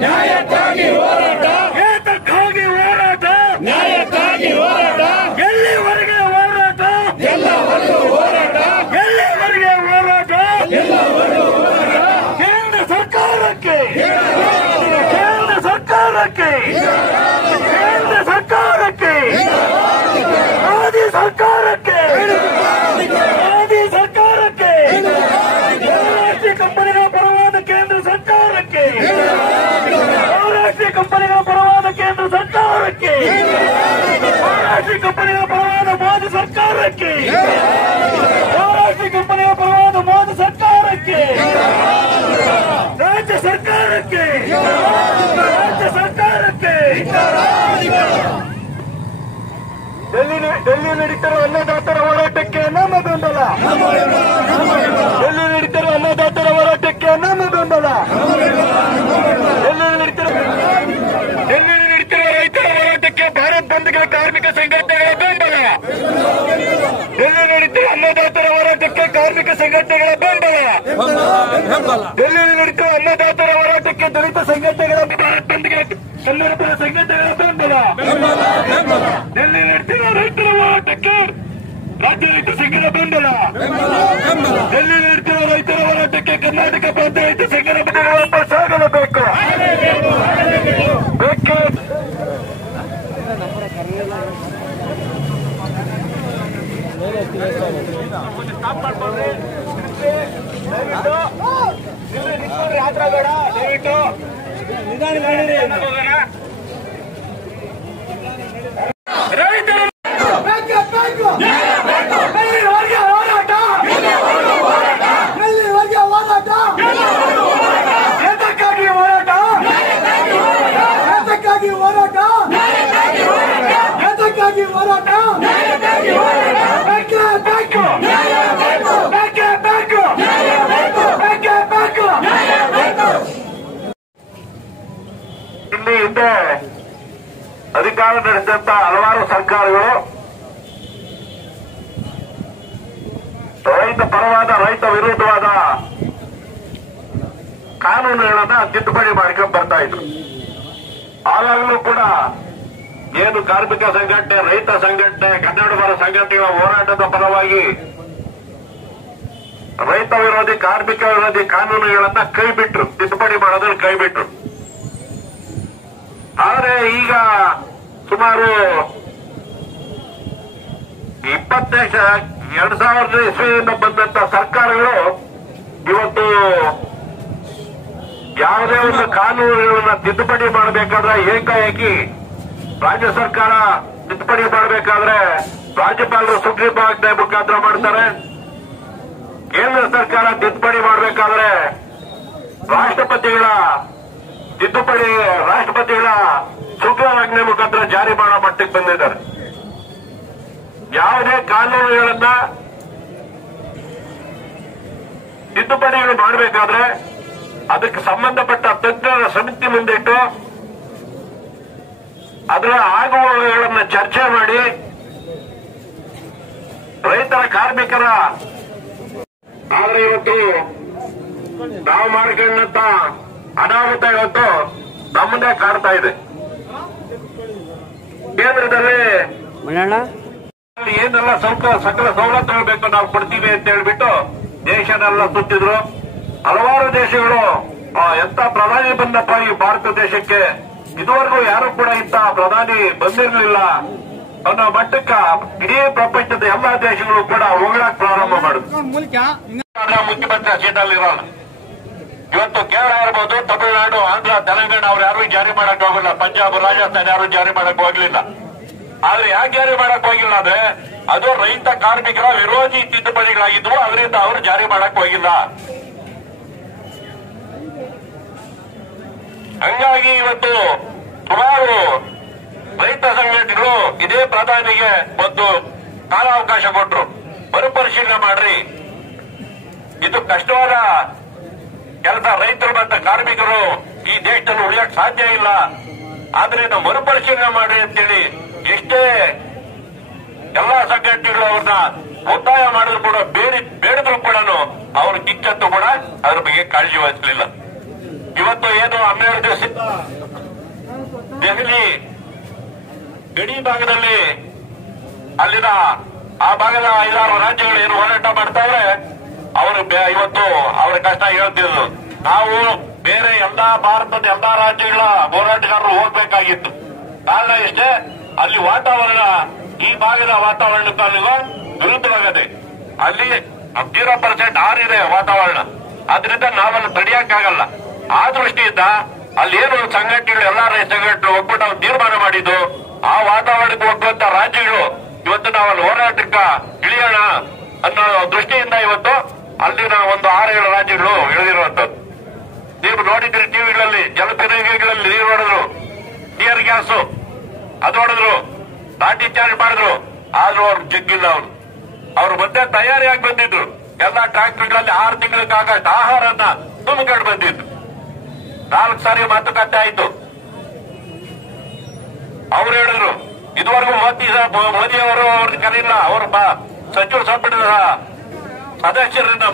ನ್ಯಾಯಕ್ಕಾಗಿ ಹೋರಾಟ, ಏತಕ್ಕಾಗಿ ಹೋರಾಟ, ನ್ಯಾಯಕ್ಕಾಗಿ ಹೋರಾಟ, ಎಲ್ಲಿವರೆಗೆ ಹೋರಾಟ, ಎಲ್ಲವರೆಗೂ ಹೋರಾಟ, ಎಲ್ಲಿವರೆಗೆ ಹೋರಾಟ, ಎಲ್ಲವರೆಗೂ ಹೋರಾಟ. ಕೇಂದ್ರ ಸರ್ಕಾರಕ್ಕೆ, ಕೇಂದ್ರ ಸರ್ಕಾರಕ್ಕೆ, ಕೇಂದ್ರ ಸರ್ಕಾರಕ್ಕೆ, ಮೋದಿ ಸರ್ಕಾರಕ್ಕೆ, ಮೋದಿ ಸರ್ಕಾರಕ್ಕೆ, ರಾಷ್ಟ್ರೀಯ ಕಂಪನಿಗಳ ಪರವಾದ ಕೇಂದ್ರ ಸರ್ಕಾರಕ್ಕೆ, ರಾಷ್ಟ್ರೀಯ ಕಂಪನಿಗಳ ಪರವಾದ ಕೇಂದ್ರ ಸರ್ಕಾರಕ್ಕೆ, ರಾಷ್ಟ್ರೀಯ ಕಂಪನಿಗಳ ಪರವಾದ ಮೋದಿ ಸರ್ಕಾರಕ್ಕೆ, ರಾಷ್ಟ್ರೀಯ ಕಂಪನಿಗಳ ಪರವಾದ ಮೋದಿ ಸರ್ಕಾರಕ್ಕೆ, ರಾಜ್ಯ ಸರ್ಕಾರಕ್ಕೆ, ರಾಜ್ಯ ಸರ್ಕಾರಕ್ಕೆ. ಡೆಲ್ಲಿ ನಡೀತಿರುವ ಅನ್ನದಾತರ ಹೋರಾಟಕ್ಕೆ ನಮ್ಮ ಬೆಂಬಲ, ಡೆಲ್ಲಿ ನಡೀತಿರುವ ಅನ್ನದಾತರ ಹೋರಾಟಕ್ಕೆ ನಮ್ಮ ಬೆಂಬಲ, ಡೆಲ್ಲಿ ನಡೀತಿರುವ ರೈತರ ಹೋರಾಟಕ್ಕೆ ಭಾರತ್ ಬಂದ್ಗೆ ಕಾರ್ಮಿಕ ಸಂಘಟನೆಗಳ ಬೆಂಬಲ, ಡೆಲ್ಲಿ ನಡೀತಿರುವ ಅನ್ನದಾತರ ಹೋರಾಟಕ್ಕೆ ಕಾರ್ಮಿಕ ಸಂಘಟನೆಗಳ ಬೆಂಬಲ, ಡೆಲ್ಲಿ ನಡೀತಿರುವ ಅನ್ನದಾತರ ಹೋರಾಟಕ್ಕೆ ದಲಿತ ಸಂಘಟನೆಗಳ ಭಾರತ್ ಬಂದ್ಗೆ ಕನ್ನಡ ಪರ ಸಂಘಟನೆಗಳ ಬೆಂಬಲ, ಡೆಲ್ಲಿ ನಡೀತಿರುವ ರೈತರ ಹೋರಾಟಕ್ಕೆ ರಾಜ್ಯ ರೈತ ಸಂಘದ ಬೆಂಬಲ, ಡೆಲ್ಲಿ ನಡೀತಿರುವ ರೈತರ ಹೋರಾಟಕ್ಕೆ ಕರ್ನಾಟಕ ಪ್ರಾಂತ ರೈತ ಸಂಘದ ಬೆಂಬಲ ವಾಪಸ್ ಆಗಲೇಬೇಕು. ಬೇಕೇ ಸ್ಟಾಪ್ ಮಾಡ್ಕೊಂಡ್ರಿ, ಯಾತ್ರಾಗಡ ದಯವಿಟ್ಟು ನಿಧಾನ ಮಾಡಿರಿ. ರೈತರು ಇಲ್ಲಿ ಹಿಂದೆ ಅಧಿಕಾರ ನಡೆಸಿದಂತ ಹಲವಾರು ಸರ್ಕಾರಗಳು ರೈತ ಪರವಾದ ರೈತ ವಿರೋಧವಾದ ಕಾನೂನುಗಳನ್ನ ತಿದ್ದುಪಡಿ ಮಾಡ್ಕೊಂಡು ಬರ್ತಾ ಇದ್ರು. ಆವಾಗಲೂ ಕೂಡ ಏನು ಕಾರ್ಮಿಕ ಸಂಘಟನೆ, ರೈತ ಸಂಘಟನೆ, ಕನ್ನಡ ಪರ ಸಂಘಟನೆಗಳ ಹೋರಾಟದ ಪರವಾಗಿ ರೈತ ವಿರೋಧಿ, ಕಾರ್ಮಿಕ ವಿರೋಧಿ ಕಾನೂನುಗಳನ್ನ ಕೈಬಿಟ್ರು, ತಿದ್ದುಪಡಿ ಮಾಡೋದನ್ನು ಕೈಬಿಟ್ರು. ಆದರೆ ಈಗ ಸುಮಾರು 2000 ಇಸ್ವಿಯಿಂದ ಬಂದಂತ ಸರ್ಕಾರಗಳು ಇವತ್ತು ಯಾವುದೇ ಒಂದು ಕಾನೂನುಗಳನ್ನ ತಿದ್ದುಪಡಿ ಮಾಡಬೇಕಾದ್ರೆ ಏಕಾಏಕಿ ರಾಜ್ಯ ಸರ್ಕಾರ ತಿದ್ದುಪಡಿ ಮಾಡಬೇಕಾದ್ರೆ ರಾಜ್ಯಪಾಲರು ಸುಗ್ರೀವ ಆಜ್ಞೆ ಮುಖಾಂತರ ಮಾಡ್ತಾರೆ. ಕೇಂದ್ರ ಸರ್ಕಾರ ತಿದ್ದುಪಡಿ ಮಾಡಬೇಕಾದ್ರೆ ರಾಷ್ಟ್ರಪತಿಗಳ ಸುಗ್ರೀವ ಆಜ್ಞೆ ಮುಖಾಂತರ ಜಾರಿ ಮಾಡೋ ಮಟ್ಟಕ್ಕೆ ಬಂದಿದ್ದಾರೆ. ಯಾವುದೇ ಕಾನೂನುಗಳನ್ನ ತಿದ್ದುಪಡಿಗಳು ಮಾಡಬೇಕಾದ್ರೆ ಅದಕ್ಕೆ ಸಂಬಂಧಪಟ್ಟ ತಜ್ಞರ ಸಮಿತಿ ಮುಂದಿಟ್ಟು ಅದರ ಆಗುವಗಳನ್ನು ಚರ್ಚೆ ಮಾಡಿ ರೈತರ, ಕಾರ್ಮಿಕರ. ಆದ್ರೆ ಇವತ್ತು ನಾವು ಮಾಡ್ಕೊಂಡಂತ ಅನಾಹುತ ಇವತ್ತು ನಮ್ಮನ್ನೇ ಕಾಡ್ತಾ ಇದೆ. ಕೇಂದ್ರದಲ್ಲಿ ಏನೆಲ್ಲ ಸಕಲ ಸವಲತ್ತುಗಳು ಬೇಕು ನಾವು ಕೊಡ್ತೀವಿ ಅಂತ ಹೇಳ್ಬಿಟ್ಟು ದೇಶನೆಲ್ಲ ಸುತ್ತಿದ್ರು. ಹಲವಾರು ದೇಶಗಳು ಎಂತ ಪ್ರಧಾನಿ ಬಂದಪ್ಪ ಈ ಭಾರತ ದೇಶಕ್ಕೆ, ಇದುವರೆಗೂ ಯಾರು ಕೂಡ ಇಂತ ಪ್ರಧಾನಿ ಬಂದಿರಲಿಲ್ಲ, ಅನ್ನೋ ಮಟ್ಟಕ್ಕ ಇಡೀ ಪ್ರಪಂಚದ ಎಲ್ಲಾ ದೇಶಗಳು ಕೂಡ ಹೋಗ್ಲಾಕ್ ಪ್ರಾರಂಭ ಮಾಡುದು. ಮುಖ್ಯಮಂತ್ರಿ ಸೀಟಲ್ಲಿರೋನು ಇವತ್ತು ಕೇರಳ ಇರ್ಬೋದು, ತಮಿಳುನಾಡು, ಆಂಧ್ರ, ತೆಲಂಗಾಣ ಅವ್ರು ಯಾರು ಜಾರಿ ಮಾಡಕ್ ಹೋಗಿಲ್ಲ. ಪಂಜಾಬ್, ರಾಜಸ್ಥಾನ ಯಾರು ಜಾರಿ ಮಾಡಕ್ ಹೋಗ್ಲಿಲ್ಲ. ಆದ್ರೆ ಯಾಕೆ ಜಾರಿ ಮಾಡಕ್ ಹೋಗಿಲ್ಲ ಅಂದ್ರೆ ಅದು ರೈತ ಕಾರ್ಮಿಕರ ವಿರೋಧಿ ತಿದ್ದುಪಡಿಗಳಾಗಿದ್ವು, ಅದರಿಂದ ಅವರು ಜಾರಿ ಮಾಡಕ್ ಹೋಗಿಲ್ಲ. ಹಂಗಾಗಿ ಇವತ್ತು ಸುಮಾರು ರೈತ ಸಂಘಟನೆಗಳು ಇದೇ ಪ್ರಧಾನಿಗೆ ಒಂದು ಕಾಲಾವಕಾಶ ಕೊಟ್ಟರು, ಮರುಪರಿಶೀಲನೆ ಮಾಡ್ರಿ, ಇದು ಕಷ್ಟವಾದ ಕೆಲಸ, ರೈತರು ಮತ್ತು ಕಾರ್ಮಿಕರು ಈ ದೇಶದಲ್ಲಿ ಉಳಿಯಕ್ ಸಾಧ್ಯ ಇಲ್ಲ, ಆದ್ರಿಂದ ಮರುಪರಿಶೀಲನೆ ಮಾಡ್ರಿ ಅಂತೇಳಿ ಎಷ್ಟೇ ಎಲ್ಲಾ ಸಂಘಟನೆಗಳು ಅವ್ರನ್ನ ಒತ್ತಾಯ ಮಾಡಿದ್ರು ಕೂಡ ಬೇಡಿದ್ರು ಕೂಡ ಅವ್ರ ಕಿಚ್ಚತ್ತು ಕೂಡ ಅದ್ರ ಬಗ್ಗೆ ಕಾಳಜಿ ವಹಿಸಲಿಲ್ಲ. ಇವತ್ತು ಏನು 12 ದಿವಸದಿಂದ ದೆಹಲಿ ಗಡಿ ಭಾಗದಲ್ಲಿ ಅಲ್ಲಿನ ಆ ಭಾಗದ 5-6 ರಾಜ್ಯಗಳು ಏನು ಹೋರಾಟ ಮಾಡ್ತಾವ್ರೆ, ಅವರು ಇವತ್ತು ಅವರ ಕಷ್ಟ ಹೇಳ್ತಿದ್ರು. ನಾವು ಬೇರೆ ಎಲ್ಲಾ ಭಾರತದ ಎಲ್ಲಾ ರಾಜ್ಯಗಳ ಹೋರಾಟಗಾರರು ಹೋಗ್ಬೇಕಾಗಿತ್ತು. ಕಾರಣ ಇಷ್ಟೇ, ಅಲ್ಲಿ ವಾತಾವರಣ ಈ ಭಾಗದ ವಾತಾವರಣಕ್ಕೂ ಅಲ್ಲಿಗೂ ವಿರುದ್ಧವಾಗದೆ. ಅಲ್ಲಿ 0% ಆರಿದೆ ವಾತಾವರಣ, ಆದ್ರಿಂದ ನಾವಲ್ಲಿ ತಡೆಯಕ್ಕಾಗಲ್ಲ. ಆ ದೃಷ್ಟಿಯಿಂದ ಅಲ್ಲಿ ಏನು ಸಂಘಟನೆಗಳು ಎಲ್ಲಾ ರೈತ ಸಂಘಟನೆಗಳು ಒಗ್ಗೂಟ ತೀರ್ಮಾನ ಮಾಡಿದ್ದು, ಆ ವಾತಾವರಣಕ್ಕೆ ಹೋಗುವಂತ ರಾಜ್ಯಗಳು ಇವತ್ತು ನಾವಲ್ಲಿ ಹೋರಾಟಕ್ಕ ಇಳಿಯೋಣ ಅನ್ನೋ ದೃಷ್ಟಿಯಿಂದ ಇವತ್ತು ಅಲ್ಲಿನ ಒಂದು 6-7 ರಾಜ್ಯಗಳು ಇಳಿದಿರುವಂತದ್ದು. ನೀವು ನೋಡಿದ್ರಿ ಟಿವಿಗಳಲ್ಲಿ, ಜಲಪಿರಗಿಗಳಲ್ಲಿ ನೀರು ಹೊಡೆದ್ರು, ಟಿಯರ್ ಗ್ಯಾಸ್ ಅದು ಹೊಡೆದ್ರು, ಲಾಠಿ ಚಾರ್ಜ್ ಮಾಡಿದ್ರು, ಆದ್ರೂ ಅವ್ರು ಜಗ್ಗಿಲ್ಲ. ಅವ್ರು ಮತ್ತೆ ತಯಾರಿಯಾಗಿ ಬಂದಿದ್ರು. ಎಲ್ಲಾ ಟ್ರಾಕ್ಟರ್ಗಳಲ್ಲಿ 6 ತಿಂಗಳಕ್ಕಾಗಷ್ಟು ಆಹಾರನ ತುಂಬಿಕೊಂಡು ಬಂದಿದ್ರು. 4 ಸಾರಿ ಮಾತುಕತೆ ಆಯ್ತು. ಅವ್ರು ಹೇಳಿದ್ರು ಇದುವರೆಗೂ ಮೋದಿ ಅವರು ಅವ್ರನ್ನ ಕರೀಲ್ಲ, ಅವ್ರ ಸಚಿವ ಸಂಪುಟದ ಸದಸ್ಯರನ್ನ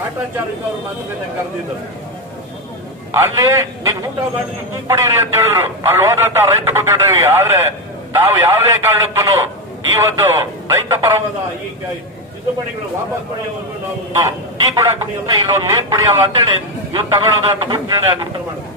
ಕಾಟಾಚಾರ್ಯ ಅವರು ಮಾತುಕತೆ ಕರೆದಿದ್ರು. ಅಲ್ಲಿ ನೀವು ಊಟ ಮಾಡಿ ಕುಡಿಯಿರಿ ಅಂತ ಹೇಳಿದ್ರು ಅಲ್ಲಿ ಹೋದಂತ ರೈತ ಮುಖಂಡರಿಗೆ. ಆದ್ರೆ ನಾವು ಯಾವುದೇ ಕಾರಣಕ್ಕೂ ಈ ಒಂದು ರೈತ ಪರವಾದ ಈ ತಿದ್ದುಪಡಿಗಳು ವಾಪಸ್ ಪಡೆಯುವವರೆಗೂ ನಾವು ಟೀ ಕೂಡ ಕುಡಿಯಲ್ಲ, ಇಲ್ಲೊಂದು ನೀರು ಕುಡಿಯಲ್ಲ ಅಂತೇಳಿ ಇವ್ರು ತಗೊಳ್ಳೋದು ಅಂತ ನಿರ್ಣಯ ಮಾಡಿದ್ರು.